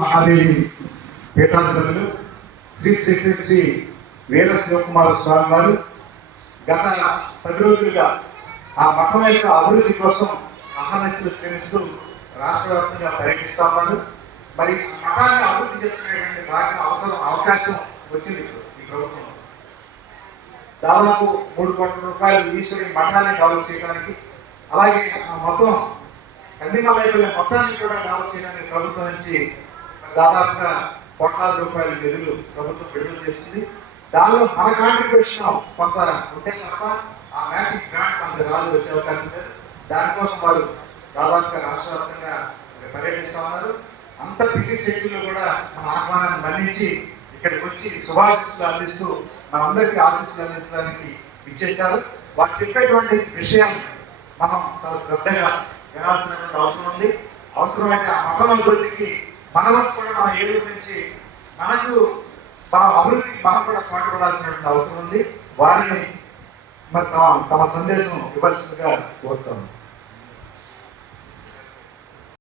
మహాదేవి పీఠాధిపతులు శ్రీ శ్రీ శ్రీ శ్రీ వీర శివకుమార స్వామి వారు గత 10 రోజులుగా ఆ మఠం యొక్క అభివృద్ధి కోసం అహర్నిశలు శ్రమిస్తూ రాష్ట్ర వ్యాప్తంగా పర్యటిస్తా ఉన్నారు. మరి మఠాన్ని అభివృద్ధి చేసుకునేటువంటి భాగ్యం అవకాశం వచ్చింది ఈ ప్రభుత్వం. దాదాపు 3 కోట్ల రూపాయలు ఈశ్వరుని మఠాన్ని డెవలప్ చేయడానికి, అలాగే ఆ మొత్తం కందిమల్లయ్య మొత్తాన్ని కూడా డెవలప్ చేయడానికి ప్రభుత్వం నుంచి దాదాపుగా కోట్లాది రూపాయల నిధులు ప్రభుత్వం విడుదల చేసింది. దానిలో మన కాంట్రిబ్యూషన్ కొంత ఉంటే తప్ప ఆ మ్యాచింగ్ గ్రాంట్ మనకు రాజు వచ్చే అవకాశం లేదు. దానికోసం వారు దాదాపుగా రాష్ట్ర వ్యాప్తంగా పర్యటిస్తూ ఉన్నారు. అంత బిజీ షెడ్యూల్లో కూడా మన ఆహ్వానాన్ని మన్నించి ఇక్కడికి వచ్చి శుభాశీస్సులు అందిస్తూ మనందరికీ ఆశీస్సులు అందించడానికి ఇచ్చేశారు. వారు చెప్పేటువంటి విషయాలు మనం చాలా శ్రద్ధగా వినాల్సినటువంటి అవసరం ఉంది. అవసరమైతే ఆ మఠం అభివృద్ధికి మనం కూడా మన ఏలూరు నుంచి మనకు మన అభివృద్ధికి మనం కూడా పాటుపడాల్సినటువంటి అవసరం ఉంది. వారిని మరి తమ సందేశం ఇవ్వాల్సిందిగా కోరుతాము.